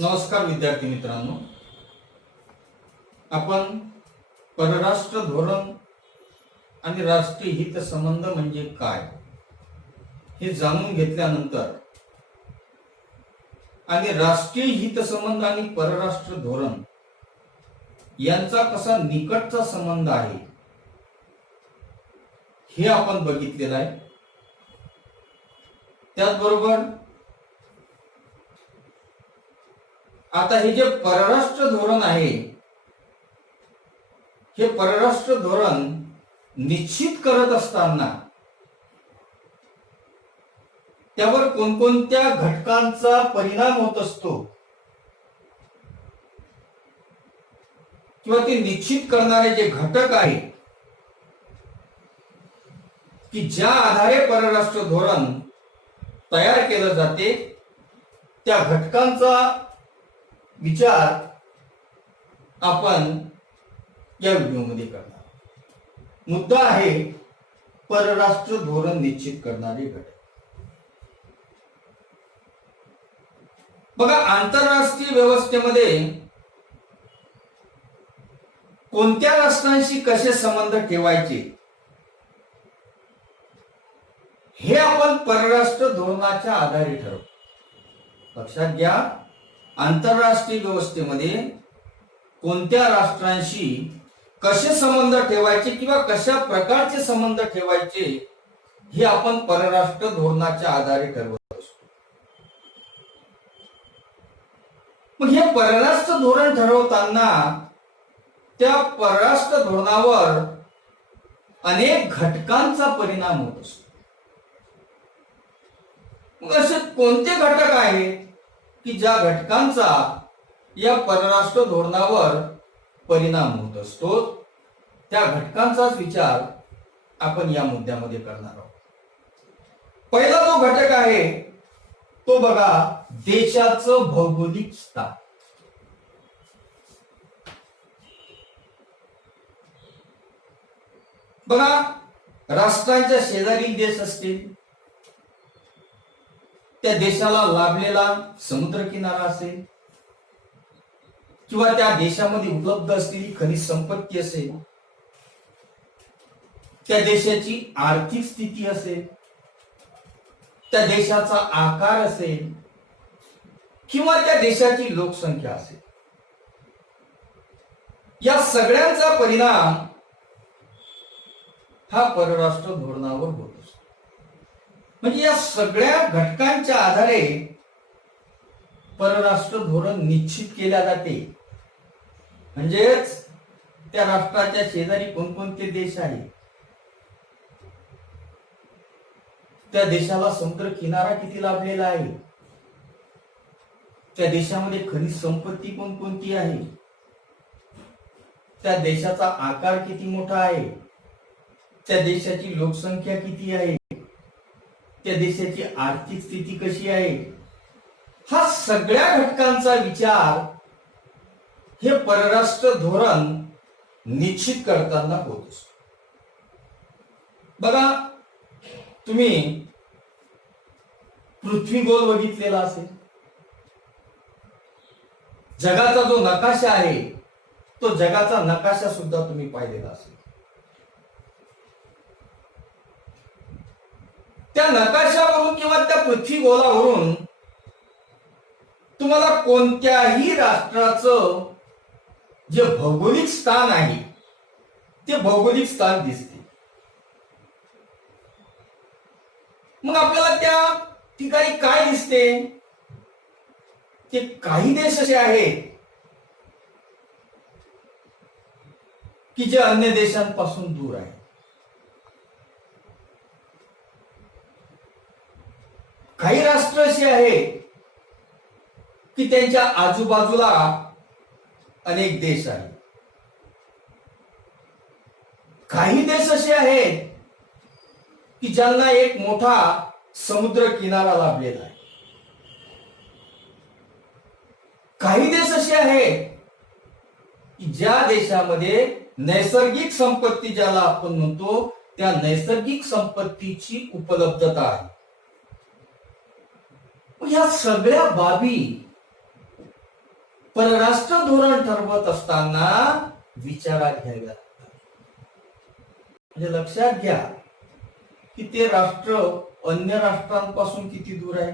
नमस्कार विद्यार्थी मित्रांनो, आपण परराष्ट्र धोरण आणि राष्ट्रीय हित संबंध म्हणजे काय हे जाणून घेतल्यानंतर आणि राष्ट्रीय हित संबंध आणि परराष्ट्र धोरण यांचा कसा निकटचा संबंध आहे हे आपण बघितलेलं आहे. त्याचबरोबर आता हे जे परराष्ट्र धोरण आहे, हे परराष्ट्र धोरण निश्चित करत असताना त्यावर कोणकोणत्या घटकांचा परिणाम होत असतो किंवा ते निश्चित करणारे जे घटक आहेत की ज्या आधारे परराष्ट्र धोरण तयार केलं जाते, त्या घटकांचा विचार आपण या व्हिडिओमध्ये करणार. मुद्दा आहे परराष्ट्र धोरण निश्चित करणारे घटक. बघा, आंतरराष्ट्रीय व्यवस्थेमध्ये कोणत्या राष्ट्रांशी कसे संबंध ठेवायचे हे आपण परराष्ट्र धोरणाच्या आधारे ठरवतो. लक्षात घ्या, आंतरराष्ट्रीय व्यवस्थेमध्ये कोणत्या राष्ट्रांशी कसे संबंध ठेवायचे किंवा कशा प्रकारचे संबंध ठेवायचे हे आपण परराष्ट्र धोरणाच्या आधारे ठरवत असतो. मग हे परराष्ट्र धोरण ठरवताना त्या परराष्ट्र धोरणावर अनेक घटकांचा परिणाम होत असतो. मग असे कोणते घटक आहेत की ज्या घटकांचा या परराष्ट्र धोरणावर परिणाम होत असतो? त्या घटकांचाच विचार आपण या मुद्द्यामध्ये करणार आहोत. पहिला जो घटक आहे तो बघा, देशाचं भौगोलिक स्थान. बघा, राष्ट्रांच्या शेजारील देश असतील, त्या देशाला लाभलेला समुद्र किनारा असेल किंवा त्या देशामध्ये उपलब्ध असलेली खनिज संपत्ती असेल, त्या देशाची आर्थिक स्थिती असेल, त्या देशाचा आकार असेल किंवा त्या देशाची लोकसंख्या असेल, या सगळ्यांचा परिणाम हा परराष्ट्र धोरणावर होत असतो. म्हणजे या सगळ्या घटकांच्या आधारे परराष्ट्र धोरण निश्चित केल्या जाते. म्हणजेच त्या राष्ट्राच्या शेजारी कोणकोणते देश आहेत, त्या देशाला समुद्र किनारा किती लाभलेला आहे, त्या देशामध्ये खनिज संपत्ती कोणकोणती आहे, त्या देशाचा आकार किती मोठा आहे, त्या देशाची लोकसंख्या किती आहे, त्या देशाची आर्थिक स्थिती कशी आहे, हा सगळ्या घटकांचा विचार हे परराष्ट्र धोरण निश्चित करताना होत असतो. बघा, तुम्ही पृथ्वी गोल बघितलेला असेल. जगाचा जो नकाशा आहे तो जगाचा नकाशा सुद्धा तुम्ही पाहिलेला असेल. त्या नकाशावरून किंवा त्या पृथ्वी गोलावरून तुम्हाला कोणत्याही राष्ट्राचं जे भौगोलिक स्थान आहे ते भौगोलिक स्थान दिसते. मग आपल्याला त्या ठिकाणी काय दिसते? ते काही देश असे आहेत की जे अन्य देशांपासून दूर आहेत. काही राष्ट्र असे आहेत की त्यांच्या आजूबाजूला अनेक देश आहेत. काही देश असे आहेत की ज्यांना एक मोठा समुद्र किनारा लाभलेला आहे. काही देश असे आहेत की ज्या देशामध्ये नैसर्गिक संपत्ती, ज्याला आपण म्हणतो, त्या नैसर्गिक संपत्तीची उपलब्धता आहे. या सगळ्या बाबी परराष्ट्र धोरण ठरवत असताना विचारात घ्यावे लागतात. म्हणजे लक्षात घ्या की ते राष्ट्र अन्य राष्ट्रांपासून किती दूर आहे,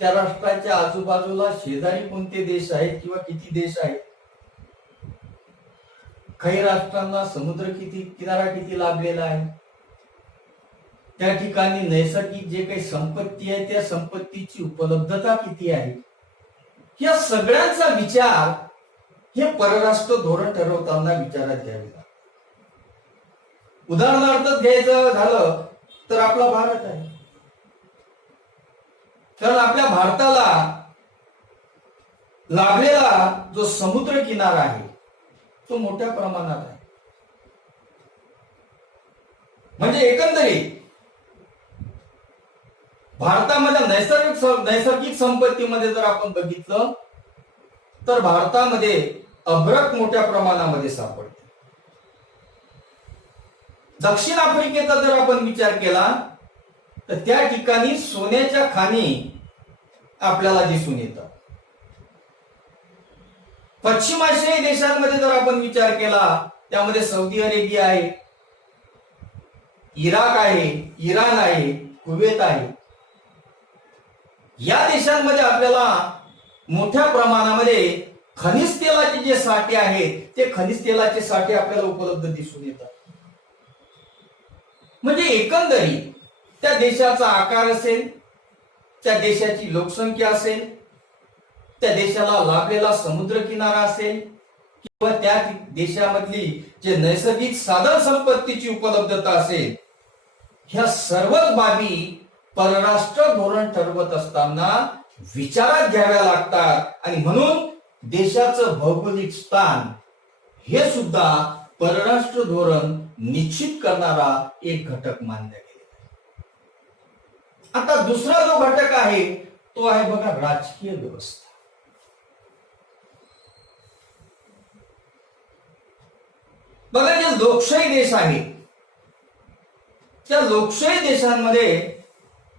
त्या राष्ट्राच्या आजूबाजूला शेजारी कोणते देश आहेत किंवा किती देश आहेत, काही राष्ट्रांना समुद्र किनारा किती लाभलेला आहे, त्या ठिकाणी नैसर्गिक जे काही संपत्ती आहे त्या संपत्तीची उपलब्धता किती आहे, या सगळ्यांचा विचार हे परराष्ट्र धोरण ठरवताना विचारात घ्यावे लागतात. उदाहरणार्थ घ्यायचं झालं तर आपला भारत आहे. कारण आपल्या भारताला लाभलेला जो समुद्र किनारा आहे तो मोठ्या प्रमाणात आहे. म्हणजे एकंदरीत भारतामध्ये नैसर्गिक संपत्तीमध्ये जर आपण बघितलं तर भारतामध्ये अभ्रक मोठ्या प्रमाणामध्ये सापडते. दक्षिण आफ्रिकेचा जर आपण विचार केला तर त्या ठिकाणी सोन्याच्या खाणी आपल्याला दिसून येतात. पश्चिम आशियाई देशांमध्ये जर आपण विचार केला त्यामध्ये सौदी अरेबिया आहे, इराक आहे, इराण आहे, कुवेत आहे. या देशांमध्ये आपल्याला मोठ्या प्रमाणामध्ये खनिज तेलाचे जे साठे आहेत ते खनिज तेलाचे साठे आपल्याला उपलब्ध दिसून येतात. म्हणजे एकंदरीत त्या देशाचा आकार असेल, त्या देशाची लोकसंख्या असेल, त्या देशाला लाभलेला समुद्र किनारा असेल किंवा त्या देशामधली जे नैसर्गिक साधन संपत्तीची उपलब्धता असेल, ह्या सर्वच बाबी परराष्ट्र धोरण ठरवत असताना विचारात घ्याव्या लागतात. आणि म्हणून देशाचं भौगोलिक स्थान हे सुद्धा परराष्ट्र धोरण निश्चित करणारा एक घटक मानला गेला. आता दुसरा जो घटक आहे तो आहे बघा राजकीय व्यवस्था. बघा जे लोकशाही देश आहेत त्या लोकशाही देशांमध्ये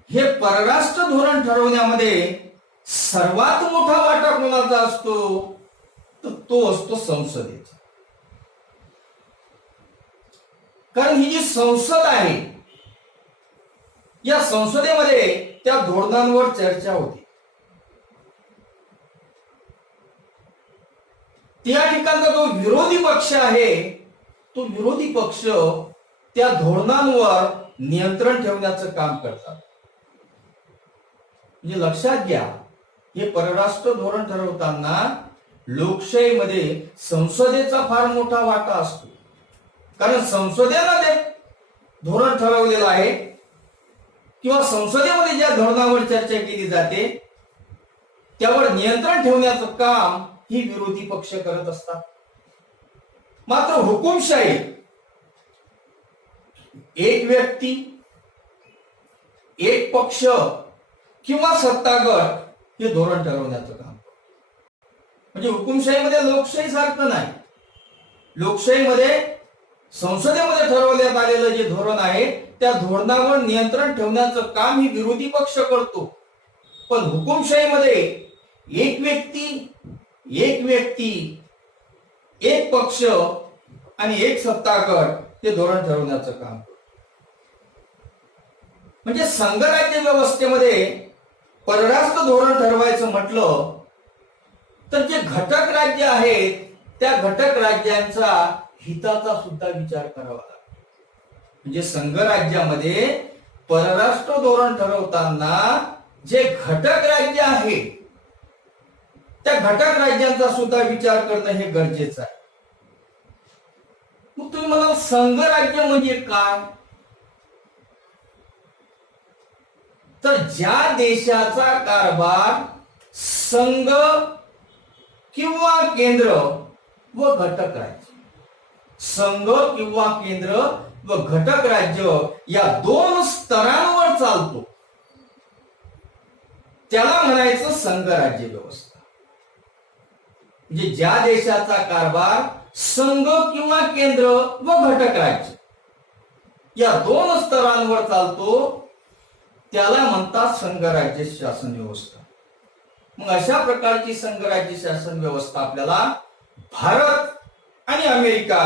हे परराष्ट्र धोरण ठरवण्यामध्ये सर्वात मोठा वाटा कोणाचा असतो तर तो असतो संसदेचा. कारण ही जी संसद आहे या संसदेमध्ये त्या धोरणांवर चर्चा होते. त्या ठिकाणचा जो विरोधी पक्ष आहे तो विरोधी पक्ष त्या धोरणांवर नियंत्रण ठेवण्याचं काम करतात. म्हणजे लक्षात घ्या हे परराष्ट्र धोरण ठरवताना लोकशाहीमध्ये संसदेचा फार मोठा वाटा असतो. कारण संसदेनं ते धोरण ठरवलेलं आहे किंवा संसदेमध्ये ज्या धोरणावर चर्चा केली जाते त्यावर नियंत्रण ठेवण्याचं काम ही विरोधी पक्ष करत असतात. मात्र हुकुमशाही एक व्यक्ती, एक पक्ष किंवा सत्तागट हे धोरण ठरवण्याचं काम. म्हणजे हुकुमशाहीमध्ये लोकशाही सारखं नाही. लोकशाहीमध्ये संसदेमध्ये ठरवण्यात आलेलं जे धोरण आहे त्या धोरणावर नियंत्रण ठेवण्याचं काम ही विरोधी पक्ष करतो. पण हुकुमशाहीमध्ये एक व्यक्ती, एक पक्ष आणि एक सत्तागट हे धोरण ठरवण्याचं काम करतो. म्हणजे संघराज्य व्यवस्थेमध्ये परराष्ट्र धोरण ठरवायचं म्हटलं तर जे घटक राज्य आहेत त्या घटक राज्यांचा हिताचा सुद्धा विचार करावा लागतो. म्हणजे संघराज्यामध्ये परराष्ट्र धोरण ठरवताना जे घटक राज्य आहे त्या घटक राज्यांचा सुद्धा विचार करणं हे गरजेचं आहे. मग तुम्ही मला संघराज्य म्हणजे काय, तर ज्या देशाचा कारभार संघ किंवा केंद्र व घटक राज्य, संघ किंवा केंद्र व घटक राज्य या दोन स्तरांवर चालतो त्याला म्हणायचं संघराज्य व्यवस्था. म्हणजे ज्या देशाचा कारभार संघ किंवा केंद्र व घटक राज्य या दोन स्तरांवर चालतो त्याला म्हणतात संघराज्य शासन व्यवस्था. मग अशा प्रकारची संघराज्य शासन व्यवस्था आपल्याला भारत आणि अमेरिका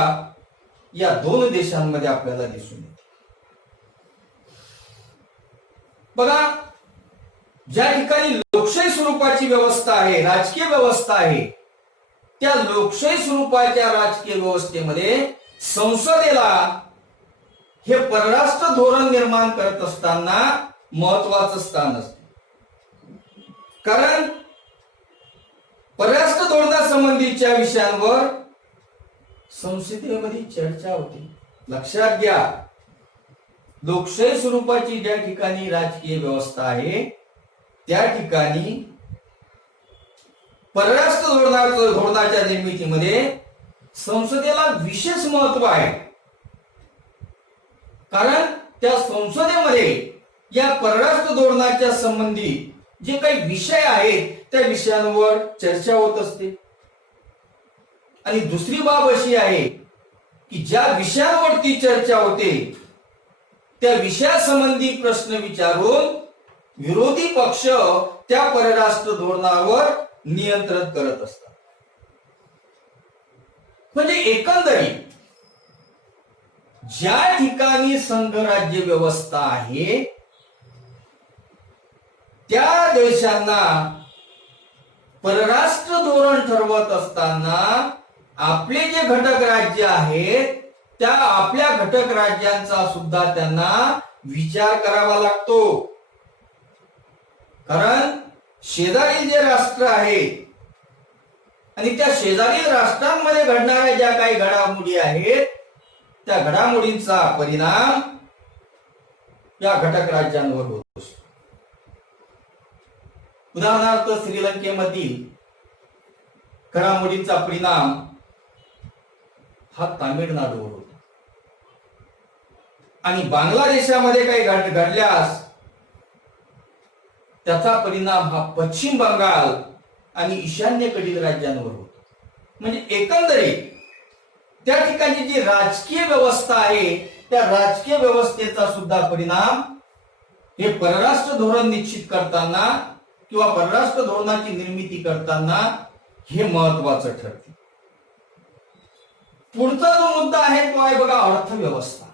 या दोन देशांमध्ये आपल्याला दिसून येते. बघा, ज्या ठिकाणी लोकशाही स्वरूपाची व्यवस्था आहे, राजकीय व्यवस्था आहे, त्या लोकशाही स्वरूपाच्या राजकीय व्यवस्थेमध्ये संसदेला हे परराष्ट्र धोरण निर्माण करत असताना महत्वाचं स्थान असते. कारण परराष्ट्र धोरणासंबंधीच्या विषयांवर संसदेमध्ये चर्चा होते. लक्षात घ्या, लोकशाही स्वरूपाची ज्या ठिकाणी राजकीय व्यवस्था आहे त्या ठिकाणी परराष्ट्र धोरणाच्या निर्मितीमध्ये संसदेला विशेष महत्व आहे. कारण त्या संसदेमध्ये या परराष्ट्र धोरणाच्या संबंधी जे काही विषय आहेत त्या विषयांवर चर्चा होत असते. आणि दुसरी बाब अशी आहे की ज्या विषयांवरती चर्चा होते त्या विषयासंबंधी प्रश्न विचारून विरोधी पक्ष त्या परराष्ट्र धोरणावर नियंत्रण करत असतात. म्हणजे एकंदरीत ज्या ठिकाणी संघराज्य व्यवस्था आहे त्या देशांना परराष्ट्र धोरण ठरवत असताना आपले जे घटक राज्य आहेत त्या आपल्या घटक राज्यांचा सुद्धा त्यांना विचार करावा लागतो. कारण शेजारील जे राष्ट्र आहेत आणि त्या शेजारील राष्ट्रांमध्ये घडणाऱ्या ज्या काही घडामोडी आहेत त्या घडामोडींचा परिणाम या घटक राज्यांवर होत असतो. उदाहरणार्थ श्रीलंकेमधील घडामोडींचा परिणाम हा तामिळनाडूवर होतो आणि बांगलादेशामध्ये काही घडल्यास त्याचा परिणाम हा पश्चिम बंगाल आणि ईशान्येकडील राज्यांवर होतो. म्हणजे एकंदरीत त्या ठिकाणी जी राजकीय व्यवस्था आहे त्या राजकीय व्यवस्थेचा सुद्धा परिणाम हे परराष्ट्र धोरण निश्चित करताना किंवा परराष्ट्र धोरणाची निर्मिती करताना हे महत्वाचं ठरते. पुढचा जो मुद्दा आहे तो आहे बघा अर्थव्यवस्था.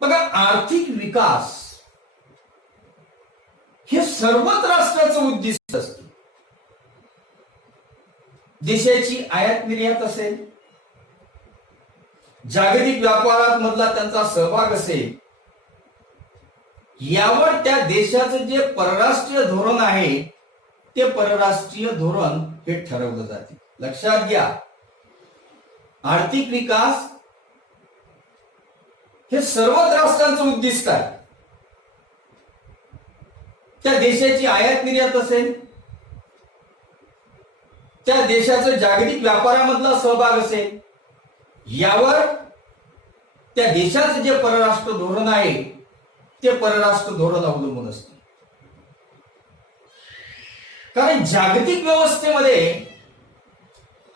बघा, आर्थिक विकास हे सर्वच राष्ट्राचं उद्दिष्ट असते. देशाची आयात निर्यात असेल, जागतिक व्यापारात मधला त्यांचा सहभाग असेल, यावर त्या देशाचं जे परराष्ट्रीय धोरण आहे ते परराष्ट्रीय धोरण हे ठरवलं जाते. लक्षात घ्या, आर्थिक विकास हे सर्वच राष्ट्रांचं उद्दिष्ट आहे. त्या देशाची आयात निर्यात असेल, त्या देशाचं जागतिक व्यापारामधला सहभाग असेल, यावर त्या देशाचं जे परराष्ट्र धोरण आहे ते परराष्ट्र धोरण अवलंबून असते. कारण जागतिक व्यवस्थेमध्ये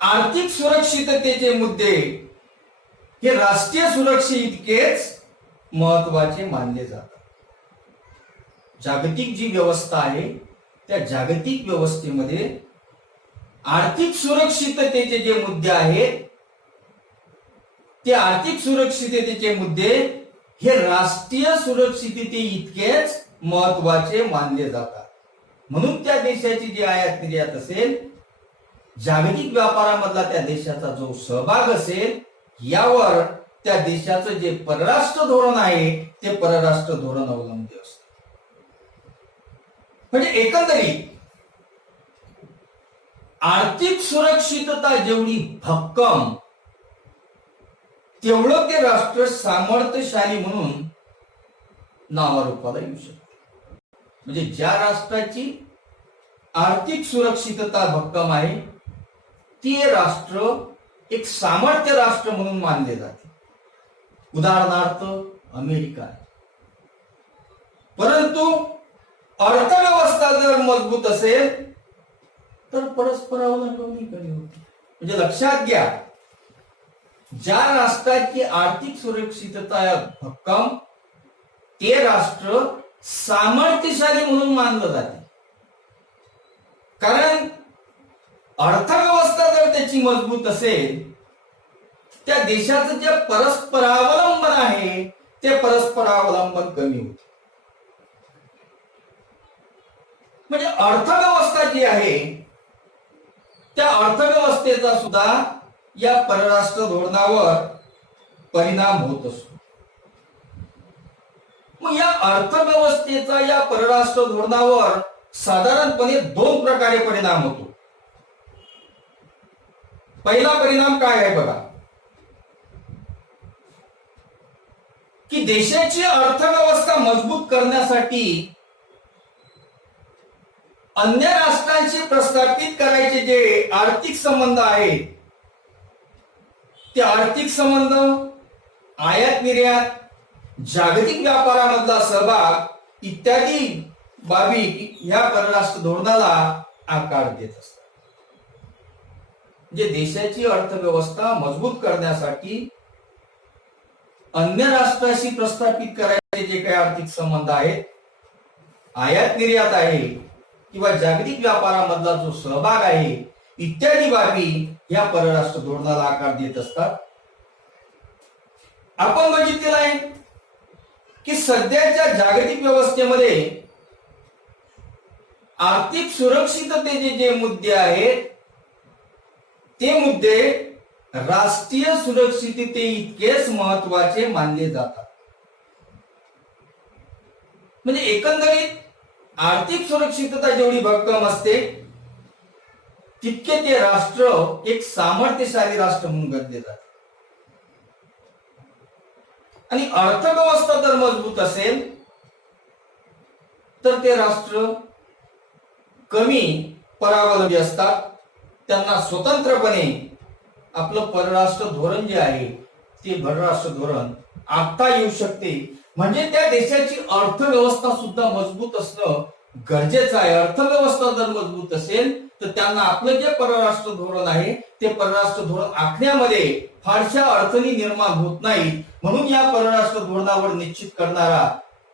आर्थिक सुरक्षिततेचे मुद्दे हे राष्ट्रीय सुरक्षे इतकेच महत्वाचे मानले जातात. जागतिक जी व्यवस्था आहे त्या जागतिक व्यवस्थेमध्ये आर्थिक सुरक्षिततेचे जे मुद्दे आहेत ते आर्थिक सुरक्षिततेचे मुद्दे हे राष्ट्रीय सुरक्षितते इतकेच महत्वाचे मानले जातात. म्हणून त्या देशाची जी आयात निर्यात असेल, जागतिक व्यापारामधला त्या देशाचा जो सहभाग असेल, यावर त्या देशाचं जे परराष्ट्र धोरण आहे ते परराष्ट्र धोरण अवलंबून असते. म्हणजे एकंदरीत आर्थिक सुरक्षितता जेवढी भक्कम तेवढं ते राष्ट्र सामर्थ्यशाली म्हणून नावारूपाला येऊ शकते. म्हणजे ज्या राष्ट्राची आर्थिक सुरक्षितता भक्कम आहे ते राष्ट्र एक सामर्थ्य राष्ट्र म्हणून मानले जाते. उदाहरणार्थ अमेरिका आहे. परंतु अर्थव्यवस्था जर मजबूत असेल तर परस्पर अवलंबनी कमी होते. म्हणजे लक्षात घ्या, ज्या राष्ट्राची आर्थिक सुरक्षितता भक्कम ते राष्ट्र सामर्थ्यशाली म्हणून मानलं जाते. कारण अर्थव्यवस्था जर त्याची मजबूत असेल, त्या देशाचं जे परस्परावलंबन आहे ते परस्परावलंबन कमी होते. म्हणजे अर्थव्यवस्था जी आहे त्या अर्थव्यवस्थेचा सुद्धा या परराष्ट्र धोरणावर परिणाम होत असतो. मग या अर्थव्यवस्थेचा या परराष्ट्र धोरणावर साधारणपणे दोन प्रकारे परिणाम होतो. पहिला परिणाम काय आहे बघा, की देशाची अर्थव्यवस्था मजबूत करण्यासाठी अन्य राष्ट्रांशी प्रस्थापित करायचे जे आर्थिक संबंध आहेत, ते आर्थिक संबंध, आयात निर्यात, जागतिक व्यापारामधला सहभाग इत्यादी बाबी या परराष्ट्र धोरणाला आकार देत असतात. जे देशाची अर्थव्यवस्था मजबूत करण्यासाठी अन्य राष्ट्राशी प्रस्थापित करायचे जे काही आर्थिक संबंध आहेत, आयात निर्यात आहे किंवा जागतिक व्यापारामधला जो सहभाग आहे इत्यादी बाबी या परराष्ट्र धोरणाला आकार देत असतात. आपण बघितलेलं आहे की सध्याच्या जागतिक व्यवस्थेमध्ये आर्थिक सुरक्षिततेचे जे मुद्दे आहेत ते मुद्दे राष्ट्रीय सुरक्षितते इतकेच महत्वाचे मानले जातात. म्हणजे एकंदरीत आर्थिक सुरक्षितता जेवढी भक्कम असते तितके ते राष्ट्र एक सामर्थ्यशाली राष्ट्र म्हणून गणले जाते. आणि अर्थव्यवस्था जर मजबूत असेल तर ते राष्ट्र कमी परावलंबी असतात. त्यांना स्वतंत्रपणे आपलं परराष्ट्र धोरण जे आहे ते परराष्ट्र धोरण आखता येऊ शकते. म्हणजे त्या देशाची अर्थव्यवस्था सुद्धा मजबूत असणं गरजेचं आहे. अर्थव्यवस्था जर मजबूत असेल तर त्यांना आपलं जे परराष्ट्र धोरण आहे ते परराष्ट्र धोरण आखण्यामध्ये फारशा अडचणी निर्माण होत नाहीत. म्हणून या परराष्ट्र धोरणावर निश्चित करणारा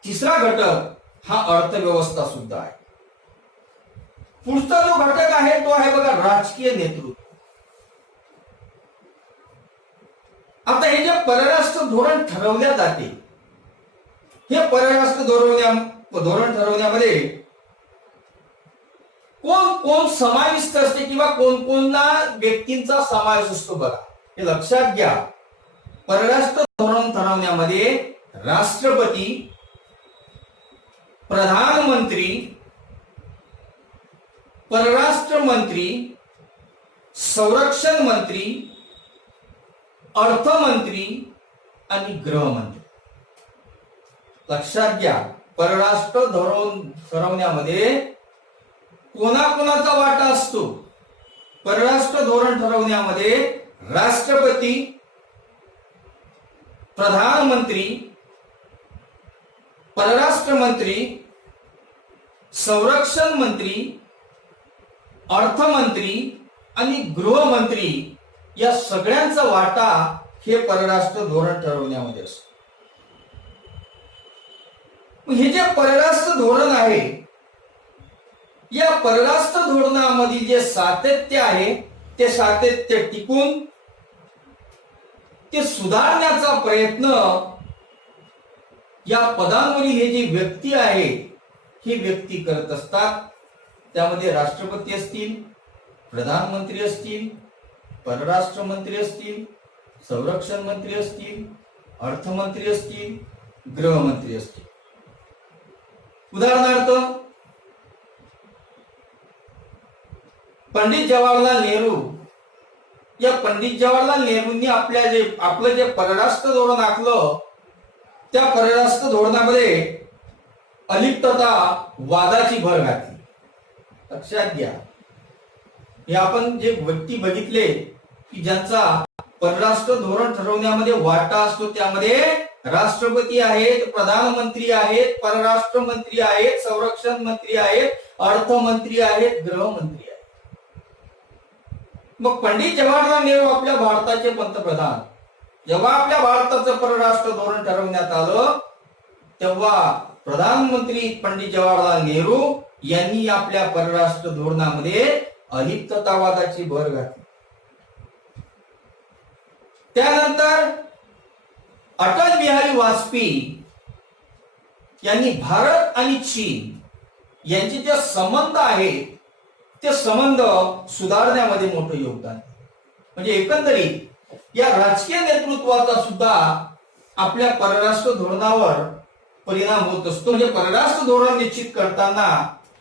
तिसरा घटक हा अर्थव्यवस्था सुद्धा आहे. पुढचा जो घटक आहे तो आहे बघा राजकीय नेतृत्व. आता हे जे परराष्ट्र धोरण ठरवल्या जाते, हे परराष्ट्र धोरण ठरवण्यामध्ये कोण कोण समाविष्ट असते किंवा कोण कोणत्या व्यक्तींचा समावेश असतो बघा, हे लक्षात घ्या. परराष्ट्र धोरण ठरवण्यामध्ये राष्ट्रपती, प्रधानमंत्री, परराष्ट्र मंत्री, संरक्षण मंत्री, अर्थमंत्री आणि गृहमंत्री. लक्षात घ्या, परराष्ट्र धोरण ठरवण्यामध्ये कोणाकोणाचा वाटा असतो. परराष्ट्र धोरण ठरवण्यामध्ये राष्ट्रपती, प्रधानमंत्री, परराष्ट्र मंत्री, संरक्षण मंत्री, अर्थमंत्री आणि गृहमंत्री या सगळ्यांचा वाटा हे परराष्ट्र धोरण ठरवण्यामध्ये असतो. हे जे परराष्ट्र धोरण आहे, या परराष्ट्र धोरणामधील जे सातत्य आहे ते सातत्य टिकून ते सुधारण्याचा प्रयत्न या पदांवरील हे जी व्यक्ती आहे ही व्यक्ती करत असतात. त्यामध्ये राष्ट्रपती असतील, प्रधानमंत्री असतील, परराष्ट्र मंत्री असतील, संरक्षण मंत्री असतील, अर्थमंत्री असतील, गृहमंत्री असतील. उदाहरणार्थ पंडित जवाहरलाल नेहरू, या पंडित जवाहरलाल नेहरूंनी आपलं जे परराष्ट्र धोरण आखलं त्या परराष्ट्र धोरणामध्ये अलिप्तता वादाची भर घातली. लक्षात घ्या, हे आपण जे व्यक्ती बघितले की ज्यांचा परराष्ट्र धोरण ठरवण्यामध्ये वाटा असतो त्यामध्ये राष्ट्रपती आहेत, प्रधानमंत्री आहेत, परराष्ट्र मंत्री आहेत, संरक्षण मंत्री आहेत, अर्थमंत्री आहेत, गृहमंत्री आहेत. मग पंडित जवाहरलाल नेहरू आपल्या भारताचे पंतप्रधान, जेव्हा आपल्या भारताचं परराष्ट्र धोरण ठरवण्यात आलं तेव्हा प्रधानमंत्री पंडित जवाहरलाल नेहरू यांनी आपल्या परराष्ट्र धोरणामध्ये अलिप्ततावादाची भर घातली. त्यानंतर अटल बिहारी वाजपेयी यांनी भारत आणि चीन यांचे जे संबंध आहेत ते संबंध सुधारण्यामध्ये मोठं योगदान. म्हणजे एकंदरीत या राजकीय नेतृत्वाचा सुद्धा आपल्या परराष्ट्र धोरणावर परिणाम होत असतो. म्हणजे परराष्ट्र धोरण निश्चित करताना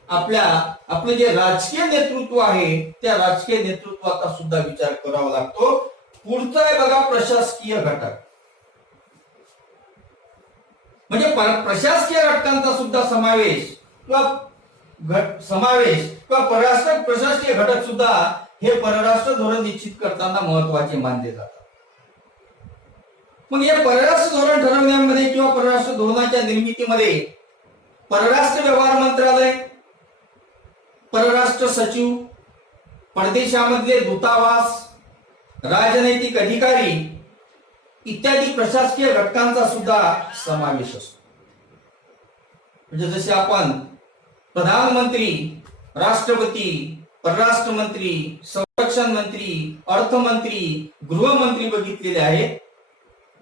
आपलं जे राजकीय नेतृत्व आहे त्या राजकीय नेतृत्वाचा सुद्धा विचार करावा लागतो. पुढचा आहे बघा प्रशासकीय घटक. म्हणजे प्रशासकीय घटकांचा सुद्धा समावेश किंवा परराष्ट्र प्रशासकीय घटक सुद्धा हे परराष्ट्र धोरण निश्चित करताना महत्वाचे मानले जातात. मग या परराष्ट्र धोरण ठरवण्यामध्ये किंवा परराष्ट्र धोरणाच्या निर्मितीमध्ये परराष्ट्र व्यवहार मंत्रालय, परराष्ट्र सचिव, परदेशामधले दूतावास, राजनैतिक अधिकारी इत्यादी प्रशासकीय घटकांचा सुद्धा समावेश असतो. म्हणजे जसे आपण प्रधानमंत्री, राष्ट्रपती, परराष्ट्र मंत्री, संरक्षण मंत्री, अर्थमंत्री, गृहमंत्री बघितलेले आहेत.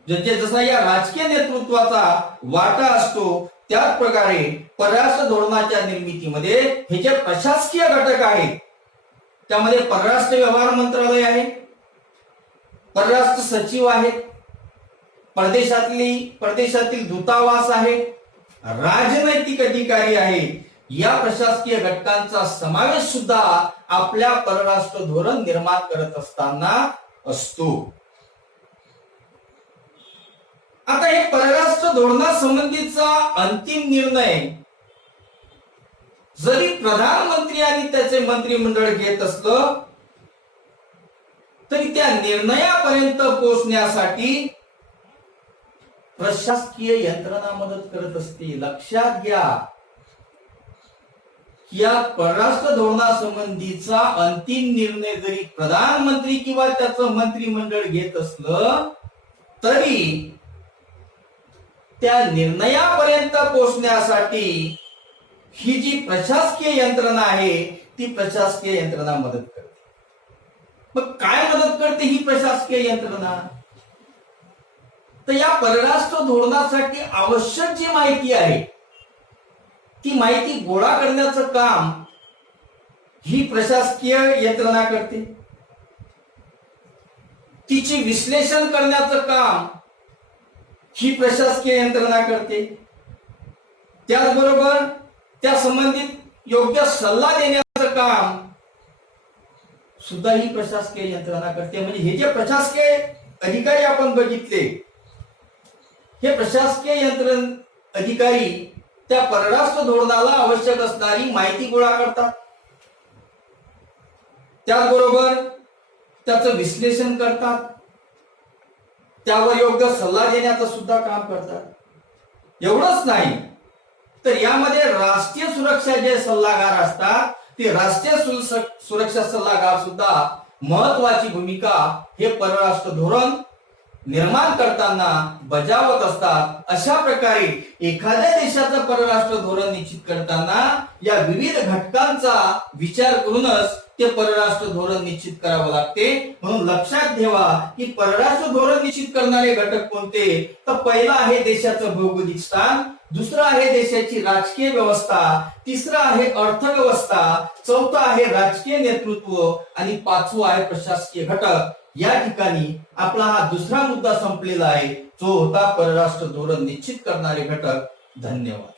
जसा या राजकीय नेतृत्वाचा वाटा असतो त्याच प्रकारे परराष्ट्र धोरणाच्या निर्मितीमध्ये हे जे प्रशासकीय घटक आहेत त्यामध्ये परराष्ट्र व्यवहार मंत्रालय आहे, परराष्ट्र सचिव आहेत, परदेशातील दूतावास आहे, राजनैतिक अधिकारी आहेत. या प्रशासकीय घटकांचा समावेश सुद्धा आपल्या परराष्ट्र धोरण निर्माण करत असताना असतो. आता हे परराष्ट्र धोरणासंबंधीचा अंतिम निर्णय जरी प्रधानमंत्री आणि त्याचे मंत्रिमंडळ घेत असलं तरी त्या निर्णयापर्यंत पोहोचण्यासाठी प्रशासकीय यंत्रणा मदत करत असते. लक्षात घ्या, या परराष्ट्र धोरणासंबंधीचा अंतिम निर्णय जरी प्रधानमंत्री किंवा त्याचं मंत्रिमंडळ घेत असलं तरी त्या निर्णयापर्यंत पोहोचण्यासाठी ही जी प्रशासकीय यंत्रणा आहे ती प्रशासकीय यंत्रणा मदत करते. मग काय मदत करते ही प्रशासकीय यंत्रणा? तर या परराष्ट्र धोरणासाठी आवश्यक जी माहिती आहे ती माहिती गोळा करण्याचं काम ही प्रशासकीय यंत्रणा करते. तिचे विश्लेषण करण्याचं काम ही प्रशासकीय यंत्रणा करते. त्याचबरोबर त्या संबंधित योग्य सल्ला देण्याचं काम सुद्धा ही प्रशासकीय यंत्रणा करते. म्हणजे हे जे प्रशासकीय अधिकारी आपण बघितले हे प्रशासकीय अधिकारी त्या परराष्ट्र धोरणाला आवश्यक असणारी माहिती गोळा करतात, त्याचबरोबर त्याचं विश्लेषण करतात, त्यावर योग्य सल्ला देण्याचं सुद्धा काम करतात. एवढंच नाही तर यामध्ये राष्ट्रीय सुरक्षा जे सल्लागार असतात ते राष्ट्रीय सुरक्षा सल्लागार सुद्धा महत्वाची भूमिका हे परराष्ट्र धोरण निर्माण करताना बजावत असतात. अशा प्रकारे एखाद्या देशाचं परराष्ट्र धोरण निश्चित करताना या विविध घटकांचा विचार करूनच ते परराष्ट्र धोरण निश्चित करावं लागते. म्हणून लक्षात ठेवा की परराष्ट्र धोरण निश्चित करणारे घटक कोणते? तर पहिला आहे देशाचं भौगोलिक स्थान, दुसरं आहे देशाची राजकीय व्यवस्था, तिसरं आहे अर्थव्यवस्था, चौथं आहे राजकीय नेतृत्व आणि पाचवं आहे प्रशासकीय घटक. या ठिकाणी आपला हा दुसरा मुद्दा संपलेला आहे जो होता परराष्ट्र धोरण निश्चित करणारे घटक. धन्यवाद.